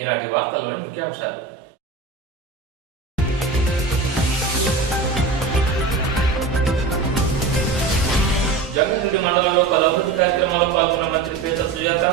ఈనాటి వార్తల్లోని ముఖ్యాంశాలు. జగన్రెడ్డి మండలంలో పలు అభివృద్ధి కార్యక్రమాల్లో పాల్గొన్న మంత్రి పీతల సుజాత.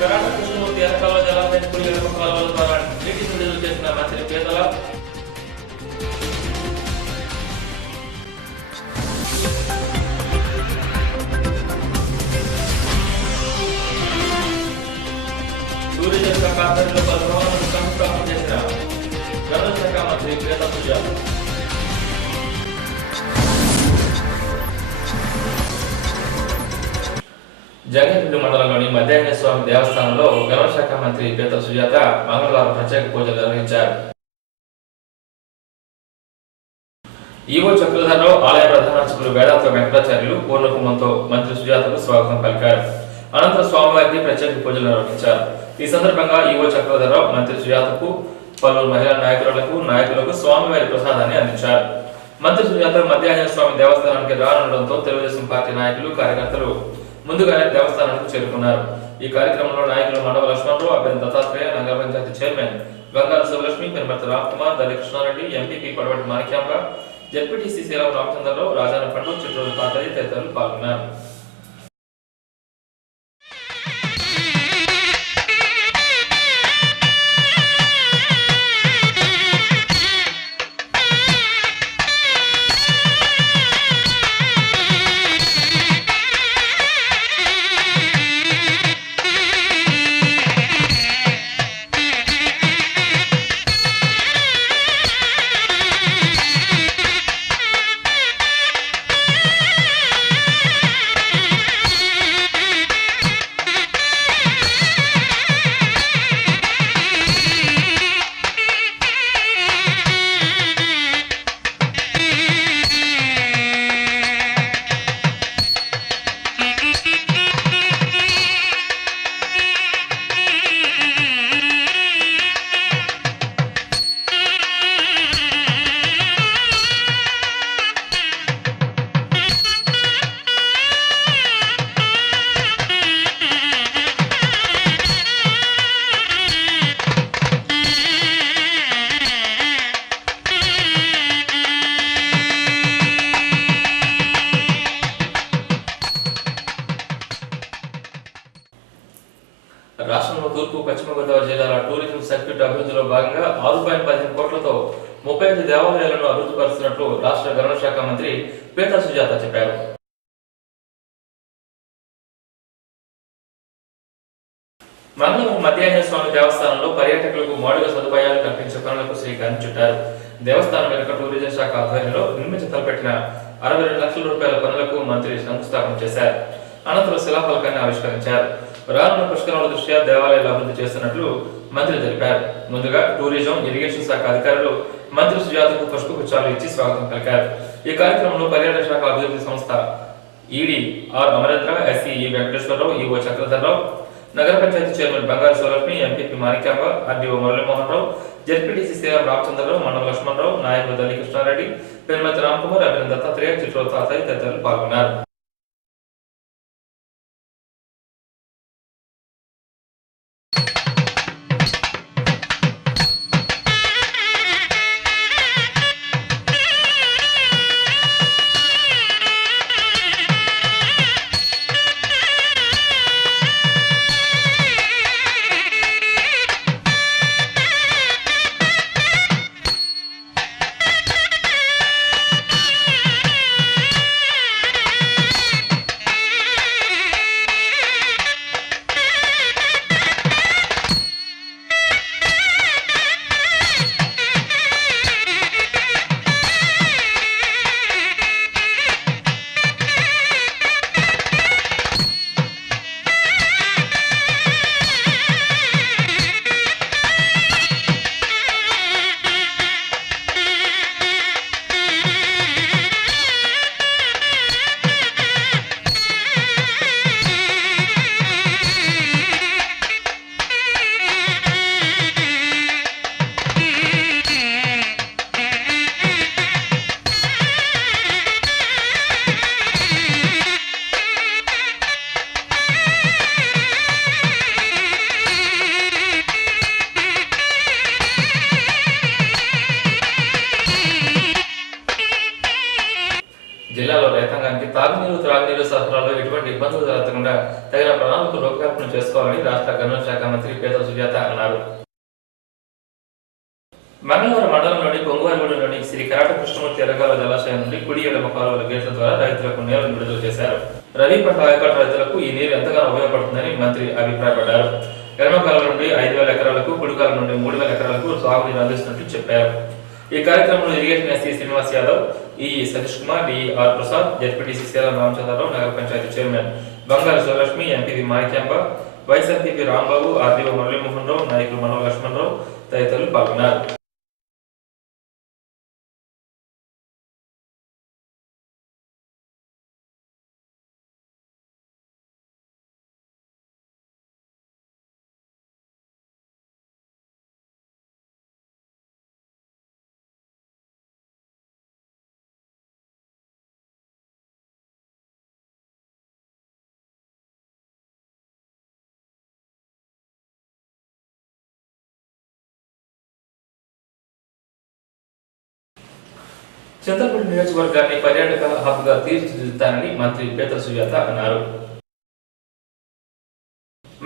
కర్ణాటక కృష్ణమూర్తి ఎరకాల జలాశయం పులిగెరప కాలువల ద్వారా నీటి విడుదల చేసిన మంత్రి పీతల. టూరిజం శాఖ ఆధ్వర్యంలో పలు భవనాలను శంకుస్థాపన చేసిన గనుల శాఖ మంత్రి పీతల సుజాత. జగన్రెడ్డి మండలంలోని మధ్యాహ్న స్వామి దేవస్థానంలో గనుల శాఖ మంత్రి పీతల సుజాత మంగళవారం ప్రత్యేక పూజలు నిర్వహించారు. ఈవో చక్రధరరావు ఆలయ ప్రధాన అర్చకులు వేదాంత వెంకటాచార్యులు పూర్ణకుంభంతో మంత్రి సుజాతకు స్వాగతం పలికారు. అనంతరం స్వామివారికి ప్రత్యేక పూజలు నిర్వహించారు. ఈ సందర్భంగా ఈవో చక్రధరరావు మంత్రి సుజాతకు పలువురు మహిళా నాయకులకు స్వామివారి ప్రసాదాన్ని అందించారు. మంత్రి సుజాత మధ్యాహ్న స్వామి దేవస్థానానికి రానుండడంతో తెలుగుదేశం పార్టీ నాయకులు కార్యకర్తలు ముందుగానే దేవస్థానానికి చేరుకున్నారు. ఈ కార్యక్రమంలో నాయకులు మండవ లక్ష్మణరావు, అభ్యర్థి దత్తాత్రేయ, నగర panchayat chairman Gangala Sivalakshmi, Penumarthi Ramkumar, Dali Krishnareddy, MPP Padavati Manikyamba, ZPTC Srirao Ramachandrarao, Rajana Pandu, Chitturu తాతయ్య తదితరులు పాల్గొన్నారు. రాష్ట్రంలో తూర్పు పశ్చిమ గోదావరి జిల్లాల టూరిజం సర్క్యూట్ అభివృద్ధిలో భాగంగా 6.15 కోట్లతో 35 దేవాలయాలను అభివృద్ధి పరుస్తున్నట్లు రాష్ట్ర గనుల శాఖ మంత్రి పీతల సుజాత చెప్పారు. మంగళవారం మధ్యాహ్న స్వామి దేవస్థానంలో పర్యాటకులకు మౌలిక సదుపాయాలు కల్పించే పనులకు శ్రీకారం చుట్టారు. దేవస్థానం వెనుక టూరిజం శాఖ ఆధ్వర్యంలో నిర్మించి తలపెట్టిన 62 లక్షల రూపాయల పనులకు మంత్రి శంకుస్థాపన చేశారు. అనంతరం శిలాఫలకాన్ని ఆవిష్కరించారు. రానున్న పుష్కరాల దృష్ట్యా దేవాలయాలు అభివృద్ధి చేస్తున్నట్లు మంత్రి తెలిపారు. ముందుగా టూరిజం, ఇరిగేషన్ శాఖ అధికారులు మంత్రి సుజాతకు పుష్పగుచ్చాలు ఇచ్చి స్వాగతం పలికారు. ఈ కార్యక్రమంలో పర్యాటక శాఖ అభివృద్ధి సంస్థ ఈడీ ఆర్ అమరేంద్ర, ఎస్సీ ఈ వెంకటేశ్వరరావు, ఈవో చక్రధరరావు, నగర panchayat chairman Bangaru Sivalakshmi, MPP Manikyamba, RDO Muralimohan రావు, జెడ్పీటీసీ శ్రీరావు రామచంద్రరావు, మండవ లక్ష్మణరావు, నాయకులు దళి కృష్ణారెడ్డి, పెనుమర్తి రామ్కుమార్, అభ్యర్థి దత్తాత్రేయ, చిట్టూరు తాతయ్య తదితరులు పాల్గొన్నారు. సరఫరాలో ఎటువంటి ఇబ్బందులు జరగకుండా తగిన ప్రణాళికలు రూపకల్పన చేసుకోవాలని రాష్ట్ర గనుల శాఖ మంత్రి పేదల సుజాత అన్నారు. మంగళవారం మండలంలోని పొంగువారిగూడెంలోని శ్రీ కరాట కృష్ణమూర్తి ఎర్రకాల జలాశయం నుండి కుడి ఎడమ కాలువల గేట్ల ద్వారా రైతులకు నీళ్లను విడుదల చేశారు. రబీ పంట ఆయకట్టు రైతులకు ఈ నీరు ఎంతగానో ఉపయోగపడుతుందని మంత్రి అభిప్రాయపడ్డారు. ఎడమ కాలువ నుండి 5,000 ఎకరాలకు, కుడి కాలువ నుండి 3,000 ఎకరాలకు సాగునీరు అందిస్తున్నట్లు చెప్పారు. ఈ కార్యక్రమంలో ఇరిగేషన్ ఎస్సీ శ్రీనివాస్ యాదవ్, ఈ సతీష్ కుమార్, డిఆర్ ప్రసాద్, జెడ్పీటీసీ సేలం రామచంద్రరావు, నగర panchayat chairman Bangaru Sivalakshmi, MPV Manikyamba, vice MPP Rambabu, RDO Muralimohan Rao, నాయకులు మనోహర్ లక్ష్మణరావు తదితరులు పాల్గొన్నారు. చింతలపూడి నియోజకవర్గాన్ని పర్యాటక హబ్గా తీర్చిదిద్దుతానని మంత్రి పేదల సుజాత అన్నారు.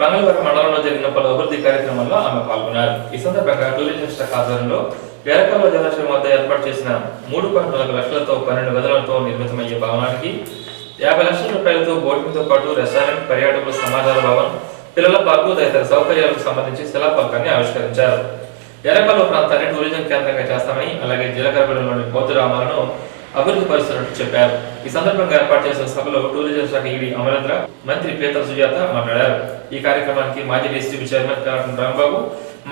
మంగళవారం మండలంలో జరిగిన పలు అభివృద్ధి కార్యక్రమాల్లో ఆమె పాల్గొన్నారు. ఈ సందర్భంగా టూరిజం శాఖ ఆధ్వర్యంలో ఎర్రకాలువ జలాశయం వద్ద ఏర్పాటు చేసిన 3.4 లక్షలతో 12 గదులతో నిర్మితమయ్యే భవనానికి 50 లక్షల రూపాయలతో బోటింగ్తో పాటు రెస్టారెంట్, పర్యాటకుల సమాచార భవన్, పిల్లల పార్కు తదితర సౌకర్యాలకు సంబంధించి శిలాఫలకాన్ని ఆవిష్కరించారు. ఎర్రకాలువ ప్రాంతాన్ని టూరిజం కేంద్రంగా చేస్తామని, అలాగే జీలకర్రగూడెంలోని బౌద్ధ రామాలను అభివృద్ధి పరుస్తున్నట్టు చెప్పారు. ఈ సందర్భంగా ఏర్పాటు చేసిన సభలో టూరిజం శాఖ ఈడీ అమరేంద్ర, మంత్రి పేదల సుజాత మాట్లాడారు. ఈ కార్యక్రమానికి మాజీ డీసీపీ చైర్మన్ కాటన్ రాంబాబు,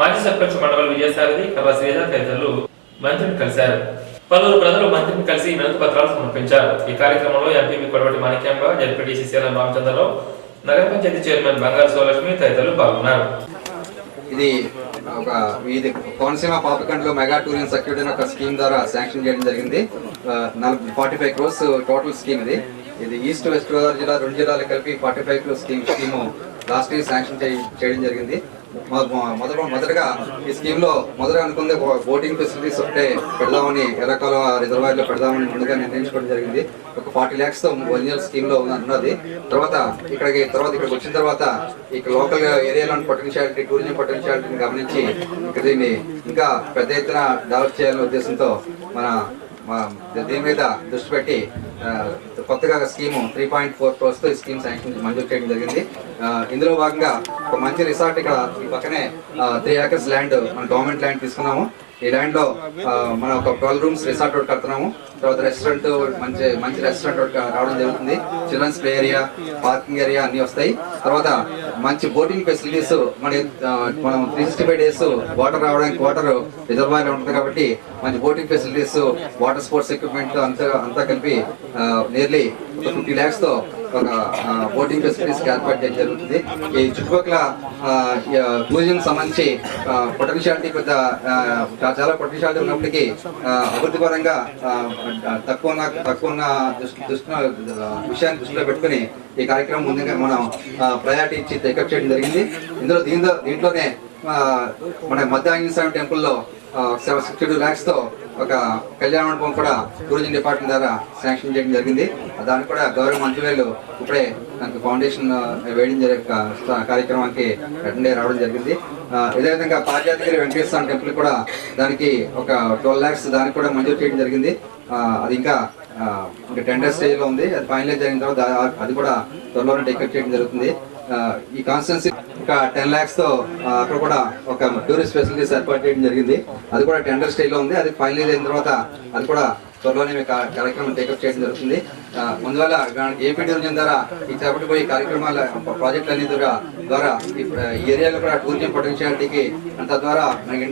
మాజీ సర్పంచ్ మండల విజయసారథి, కర్ర శ్రీజ తదితరులు మంత్రిని కలిశారు. పలువురు ప్రజలు మంత్రిని కలిసి వినతి పత్రాలు సమర్పించారు. ఈ కార్యక్రమంలో ఎంపీపీ కొడవటి మాణిక్యాంబ, జెడ్పీటీసీ సేలం రామచంద్రరావు, నగర పంచాయతీ చైర్మన్ బంగారు శివలక్ష్మి తదితరులు పాల్గొన్నారు. ఇది కోనసీమ పాపకండ్లో మెగా టూరిజం సెక్యూరిటీ ఒక స్కీమ్ ద్వారా శాంక్షన్ చేయడం జరిగింది. 45 crores టోటల్ స్కీమ్ ఇది ఈస్ట్ వెస్ట్ గోదావరి జిల్లా 2 జిల్లాలు కలిపి 45 crores scheme last year sanction చేయడం జరిగింది. మొదటగా ఈ స్కీమ్ లో మొదటగా అనుకుంది బోటింగ్ ఫెసిలిటీస్ ఒకటే పెడదామని, ఎర్రకాలువ రిజర్వాయర్ లో పెడదామని ముందుగా నిర్ణయించుకోవడం జరిగింది. ఒక 40 lakhs తో ఒరిజినల్ స్కీమ్ లో ఉన్నది. తర్వాత ఇక్కడికి వచ్చిన తర్వాత ఇక్కడ లోకల్ ఏరియాలోని పొటెన్షియాలిటీ, టూరిజం పొటెన్షియాలిటీని గమనించి ఇక్కడ దీన్ని ఇంకా పెద్ద ఎత్తున డెవలప్ చేయాలనే ఉద్దేశంతో దీని మీద దృష్టి పెట్టి కొత్తగా స్కీము 3.4 crores తో ఈ స్కీమ్ శాంక్షన్ మంజూరు చేయడం జరిగింది. ఇందులో భాగంగా ఒక మంచి రిసార్ట్ ఇక్కడ ఈ పక్కనే 3 acres ల్యాండ్, మన గవర్నమెంట్ ల్యాండ్ తీసుకున్నాము. ఈ ల్యాండ్ లో మనం ఒక 12 rooms రిసార్ట్ ఒకటి కడుతున్నాము. తర్వాత రెస్టారెంట్, మంచి రెస్టారెంట్ ఒకటి రావడం జరుగుతుంది. Childrens play area, parking area అన్ని వస్తాయి. తర్వాత మంచి బోటింగ్ ఫెసిలిటీస్, మనం 365 days వాటర్ రావడానికి వాటర్ రిజర్వాయర్ ఉంటుంది కాబట్టి మంచి boating facilities, water sports equipment అంతా కలిపి నియర్లీ 50 lakhs తో ఒక బోటింగ్ ఫెసిలిటీస్ ఏర్పాటు చేయడం జరుగుతుంది. ఈ చుట్టుపక్కల టూరిజం సంబంధించి పొటెన్షియాలిటీ చాలా పొటెన్షియాలిటీ ఉన్నప్పటికీ అభివృద్ధి పరంగా తక్కువ ఉన్న విషయాన్ని దృష్టిలో పెట్టుకుని ఈ కార్యక్రమం ముందుగా మనం ప్రయారిటీ ఇచ్చి టేకప్ చేయడం జరిగింది. దీంట్లోనే మన మధ్య ఆంజనేయ స్వామి టెంపుల్లో 62 lakhs తో ఒక కళ్యాణ మండపం కూడా టూరిజం డిపార్ట్మెంట్ ద్వారా శాంక్షన్ చేయడం జరిగింది. దానికి కూడా గౌరవ మంత్రివేలు ఇప్పుడే దానికి ఫౌండేషన్ వేయడం కార్యక్రమానికి అటెండ్ రావడం జరిగింది. ఇదేవిధంగా పార్యాదగిరి వెంకటేశ్వర టెంపుల్ కూడా దానికి ఒక 12 lakhs దానికి కూడా మంజూరు చేయడం జరిగింది. అది ఇంకా టెండర్ స్టేజ్ లో ఉంది. అది ఫైనలైజ్ అయిన తర్వాత అది కూడా త్వరలోనే టేకప్ చేయడం జరుగుతుంది. ఈ కాన్స్టిట్యున్సీ ఒక 10 lakhs తో అక్కడ కూడా ఒక టూరిస్ట్ ఫెసిలిటీస్ ఏర్పాటు చేయడం జరిగింది. అది కూడా టెండర్ స్టేజ్ లో ఉంది. అది ఫైనలైజ్ అయిన తర్వాత అది కూడా త్వరలోనే కార్యక్రమం టేకప్ చేయడం జరుగుతుంది. అందువల్ల ఏపీ టూరిజం ద్వారా ఈ చేపట్టిపోయే కార్యక్రమాల ప్రాజెక్టులు అన్ని ద్వారా ఈ ఏరియాలో కూడా టూరిజం పొటెన్షియాలిటీకి తద్వారా మనకి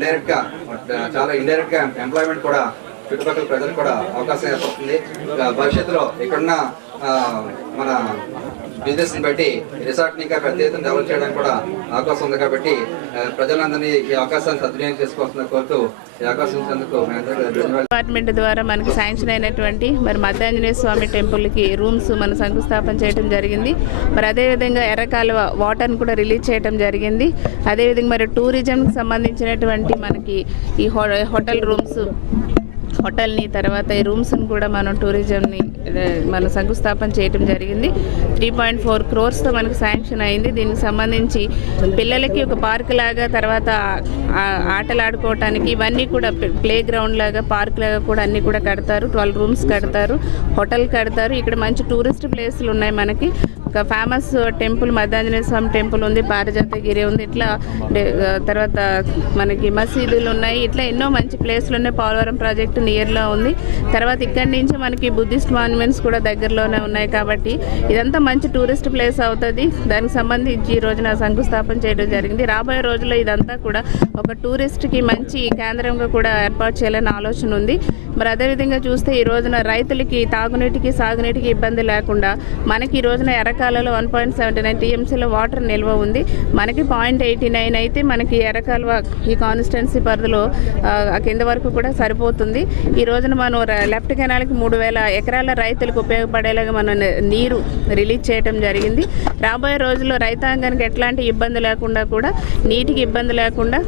చాలా ఇండైరెక్ట్ గా ఎంప్లాయ్మెంట్ కూడా చుట్టుపక్కల ప్రజలకు కూడా అవకాశం ఏర్పడుతుంది. భవిష్యత్తులో ఇక్కడున్న మన బిజినెస్ ని బట్టి రిసార్ట్ ని ఇంకా పెద్ద ఎత్తున డెవలప్ చేయడానికి కూడా అవకాశం ఉంది. కాబట్టి ప్రజలందరినీ ఈ అవకాశాన్ని సద్వినియోగం చేసుకోవాల్సిందని కోరుతూ ఈ అవకాశం ఇచ్చినందుకు డిపార్ట్మెంట్ ద్వారా మనకి శాంక్షన్ అయినటువంటి మధ్య ఆంజనేయ స్వామి టెంపుల్కి రూమ్స్ మన శంకుస్థాపన చేయడం జరిగింది. అదేవిధంగా ఎర్రకాలువ వాటర్ని కూడా రిలీజ్ చేయడం జరిగింది. అదేవిధంగా టూరిజంకి సంబంధించినటువంటి మనకి ఈ హోటల్ రూమ్స్, హోటల్ని తర్వాత ఈ రూమ్స్ని కూడా మనం టూరిజంని మనం శంకుస్థాపన చేయడం జరిగింది. 3.4 crores మనకు శాంక్షన్ అయింది. దీనికి సంబంధించి పిల్లలకి ఒక పార్క్ లాగా, తర్వాత ఆటలు ఆడుకోవటానికి ఇవన్నీ కూడా ప్లే గ్రౌండ్ లాగా, పార్క్ లాగా కూడా అన్నీ కూడా కడతారు. 12 rooms కడతారు, హోటల్ కడతారు. ఇక్కడ మంచి టూరిస్ట్ ప్లేస్లు ఉన్నాయి. మనకి ఒక ఫేమస్ టెంపుల్ మద్దాంజనేయ స్వామి టెంపుల్ ఉంది, పారిజాతగిరి ఉంది, ఇట్లా తర్వాత మనకి మసీదులు ఉన్నాయి. ఇట్లా ఎన్నో మంచి ప్లేస్లు ఉన్నాయి. పోలవరం ప్రాజెక్టు నియర్లో ఉంది. తర్వాత ఇక్కడి నుంచి మనకి బుద్ధిస్ట్ మాన్యుమెంట్స్ కూడా దగ్గరలోనే ఉన్నాయి. కాబట్టి ఇదంతా మంచి టూరిస్ట్ ప్లేస్ అవుతుంది. దానికి సంబంధించి ఈ రోజున శంకుస్థాపన చేయడం జరిగింది. రాబోయే రోజుల్లో ఇదంతా కూడా ఒక టూరిస్ట్కి మంచి కేంద్రంగా కూడా ఏర్పాటు చేయాలని ఆలోచన ఉంది. మరి అదేవిధంగా చూస్తే ఈ రోజున రైతులకి తాగునీటికి సాగునీటికి ఇబ్బంది లేకుండా మనకి ఈ రోజున ఎర్రకాలలో 1.79 TMCలో వాటర్ నిల్వ ఉంది. మనకి 0.89 అయితే మనకి ఎర్రకాలువ ఈ కాన్స్టిట్యున్సీ పరిధిలో కింద వరకు కూడా సరిపోతుంది. ఈ రోజున మనం లెఫ్ట్ కెనాల్కి 3000 ఎకరాల రైతులకు ఉపయోగపడేలాగా మనం నీరు రిలీజ్ చేయడం జరిగింది. రాబోయే రోజుల్లో రైతాంగానికి ఎట్లాంటి ఇబ్బంది లేకుండా కూడా, నీటికి ఇబ్బంది లేకుండా,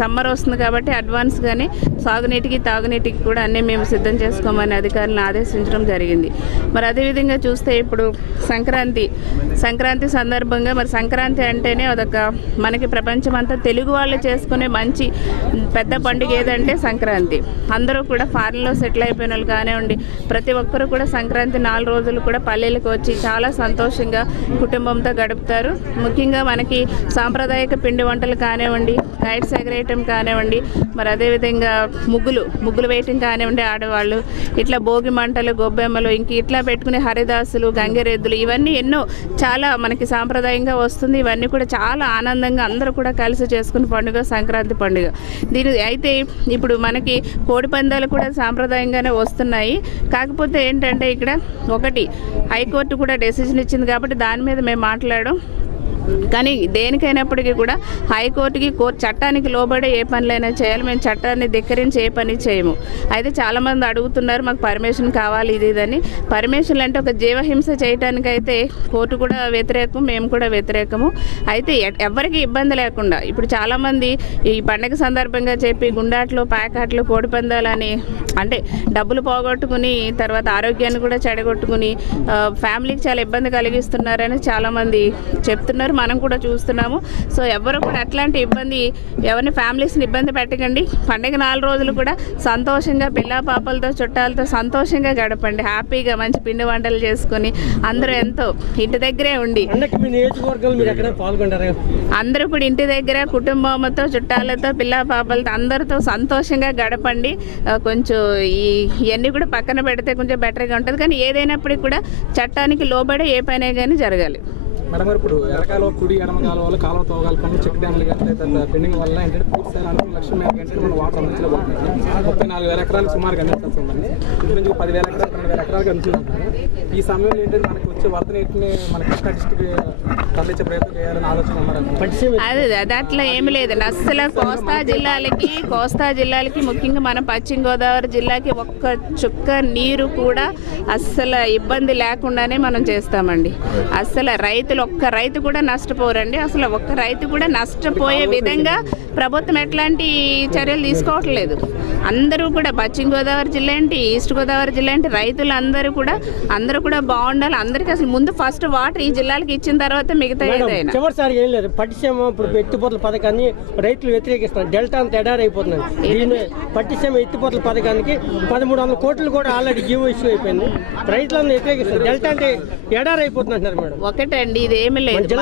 సమ్మర్ వస్తుంది కాబట్టి అడ్వాన్స్గానే సాగునీటికి తాగునీటికి కూడా అన్నీ మేము సిద్ధం చేసుకోమని అధికారులను ఆదేశించడం జరిగింది. మరి అదేవిధంగా చూస్తే ఇప్పుడు సంక్రాంతి సందర్భంగా, మరి సంక్రాంతి అంటేనే అదొక మనకి ప్రపంచమంతా తెలుగు వాళ్ళు చేసుకునే మంచి పెద్ద పండుగ ఏదంటే సంక్రాంతి. అందరూ కూడా ఫారెన్లో సెటిల్ అయిపోయిన వాళ్ళు కానివ్వండి, ప్రతి ఒక్కరు కూడా సంక్రాంతి 4 రోజులు కూడా పల్లెలకు వచ్చి చాలా సంతోషంగా కుటుంబంతో గడుపుతారు. ముఖ్యంగా మనకి సాంప్రదాయక పిండి వంటలు కానివ్వండి, కైట్స్ ఎగరేయటం కానివ్వండి, మరి అదేవిధంగా ముగ్గులు వేయటం కానివ్వండి, ఆడవాళ్ళు ఇట్లా భోగి మంటలు, గొబ్బెమ్మలు, ఇంక ఇట్లా పెట్టుకునే హరిదాసులు, గంగిరెద్దులు, ఇవన్నీ ఎన్నో చాలా మనకి సాంప్రదాయంగా వస్తుంది. ఇవన్నీ కూడా చాలా ఆనందంగా అందరూ కూడా కలిసి చేసుకునే పండుగ సంక్రాంతి పండుగ. అయితే ఇప్పుడు మనకి కోడి పందాలు కూడా సాంప్రదాయంగానే వస్తున్నాయి. కాకపోతే ఏంటంటే ఇక్కడ ఒకటి హైకోర్టు కూడా డెసిషన్ ఇచ్చింది కాబట్టి దాని మీద మేము మాట్లాడడం. కానీ దేనికైనప్పటికీ కూడా హైకోర్టుకి చట్టానికి లోబడే ఏ పనులైనా చేయాలి. మేము చట్టాన్ని ధిక్కరించి ఏ పని చేయము. అయితే చాలామంది అడుగుతున్నారు మాకు పర్మిషన్ కావాలి ఇదని. పర్మిషన్లు అంటే ఒక జీవహింస చేయడానికైతే కోర్టు కూడా వ్యతిరేకం, మేము కూడా వ్యతిరేకము. అయితే ఎవరికి ఇబ్బంది లేకుండా ఇప్పుడు చాలామంది ఈ పండగ సందర్భంగా చెప్పి గుండాట్లు, ప్యాకాట్లు, కోడి పందాలని అంటే డబ్బులు పోగొట్టుకుని తర్వాత ఆరోగ్యాన్ని కూడా చెడగొట్టుకుని ఫ్యామిలీకి చాలా ఇబ్బంది కలిగిస్తున్నారని చాలామంది చెప్తున్నారు. మనం కూడా చూస్తున్నాము. సో ఎవరు కూడా అట్లాంటి ఎవరిని ఫ్యామిలీస్ని ఇబ్బంది పెట్టకండి. పండగ 4 రోజులు కూడా సంతోషంగా పిల్ల పాపలతో చుట్టాలతో సంతోషంగా గడపండి. హ్యాపీగా మంచి పిండి వంటలు చేసుకొని అందరూ ఎంతో ఇంటి దగ్గరే ఉండి అందరూ కూడా ఇంటి దగ్గర కుటుంబంతో చుట్టాలతో పిల్ల పాపలతో అందరితో సంతోషంగా గడపండి. కొంచెం ఇవన్నీ కూడా పక్కన పెడితే కొంచెం బెటర్గా ఉంటుంది. కానీ ఏదైనప్పటికీ కూడా చట్టానికి లోబడే ఏ పనే కానీ జరగాలి. మేడం గారు ఇప్పుడు ఎర్రకాలువ, కుడి ఎడమ కాలువలు, కాలువ తోగాల పనులు, చెక్ డ్యామ్లు కానీ పెండింగ్ వల్ల ఏంటంటే పూర్తి స్థాయి 1 లక్షల మేరకు అంటే మనం వాటర్ అందించలేకపోతున్నాం. 34,000 ఎకరాలు సుమారుగా అందించాల్సిందండి. ఇప్పుడు నుంచి 10,000 ఎకరాలు, 12,000 ఎకరాలకు అందించాలి. ఈ సమయంలో ఏంటంటే మనకి వచ్చే వరద నీటిని మన కృష్ణా డిస్ట్రిక్ట్ తరలించే ప్రయత్నం చేయాలని ఆలోచన ఉన్నారు. అది అట్లా ఏమి లేదు. అసలు కోస్తా జిల్లాలకి ముఖ్యంగా మన పశ్చిమ గోదావరి జిల్లాకి ఒక్క చుక్క నీరు కూడా అస్సలు ఇబ్బంది లేకుండానే మనం చేస్తామండి. అస్సలు ఒక్క రైతు కూడా నష్టపోరండి. అసలు ఒక్క రైతు కూడా నష్టపోయే విధంగా ప్రభుత్వం ఎట్లాంటి చర్యలు తీసుకోవట్లేదు. అందరూ కూడా పశ్చిమ గోదావరి జిల్లా ఏంటి, ఈస్ట్ గోదావరి జిల్లా ఏంటి, రైతులు అందరూ కూడా బాగుండాలి. అందరికీ అసలు ముందు ఫస్ట్ వాటర్ ఈ జిల్లాలకు ఇచ్చిన తర్వాత మిగతా ఏదైనా. చివరిసారి ఏం లేదు, పట్టిసీమ ఇప్పుడు ఎత్తిపోతల పథకాన్ని రైతులు వ్యతిరేకిస్తున్నారు. డెల్టా అంత ఎడారి అయిపోతుంది. దీన్ని పట్టిసీమ ఎత్తిపోతల పథకానికి 1300 కోట్లు కూడా ఆల్రెడీ జీవో ఇష్యూ అయిపోయింది. రైతులను వ్యతిరేకిస్తారు. డెల్టా అంటే ఎడారి అయిపోతుంది అంటారు మేడం. ఒకటండి, ఇదేమి లేదు.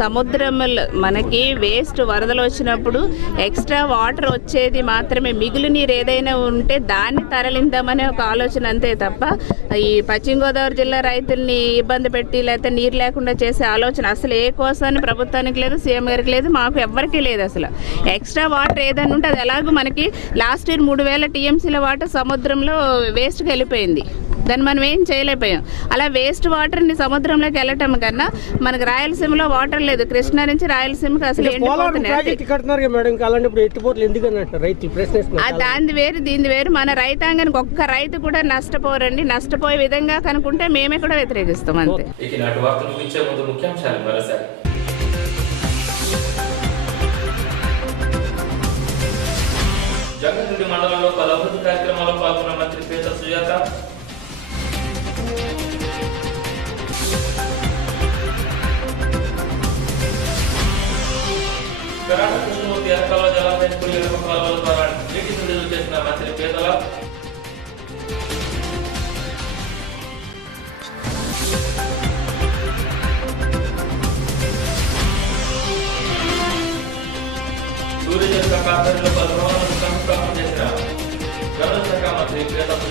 సముద్రంలో మనకి వేస్ట్ వరదలు వచ్చినప్పుడు ఎక్స్ట్రా వాటర్ వచ్చేది మాత్రమే. మిగులు నీరు ఏదైనా ఉంటే దాన్ని తరలిద్దామనే ఒక ఆలోచన అంతే తప్ప ఈ పశ్చిమ గోదావరి జిల్లా రైతుల్ని ఇబ్బంది పెట్టి లేకపోతే నీరు లేకుండా చేసే ఆలోచన అసలు ఏ కోసాన్ని ప్రభుత్వానికి లేదు, సీఎం గారికి లేదు, మాకు ఎవ్వరికీ లేదు. అసలు ఎక్స్ట్రా వాటర్ ఏదైనా ఉంటే అది ఎలాగో మనకి లాస్ట్ ఇయర్ 3000 TMCల వాటర్ సముద్రంలో వేస్ట్కి వెళ్ళిపోయింది. దాన్ని మనం ఏం చేయలేకపోయాం. అలా వేస్ట్ వాటర్ని సముద్రంలోకి వెళ్ళటం కన్నా మనకు రాయలసీమలో వాటర్ లేదు. కృష్ణా నుంచి రాయలసీమకి అసలు దాని వేరు దీని వేరు. మన రైతాంగానికి ఒక్క రైతు కూడా నష్టపోరండి. నష్టపోయే విధంగా కనుకుంటే మేమే కూడా వ్యతిరేకిస్తాం అంతే. జగన్రెడ్డి మండలంలో పలు అభివృద్ధి కార్యక్రమాలు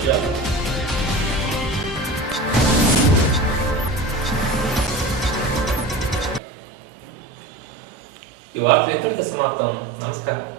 విషయాలు. ఈ వార్తలు ఇంతటితో సమాప్తం. నమస్కారం.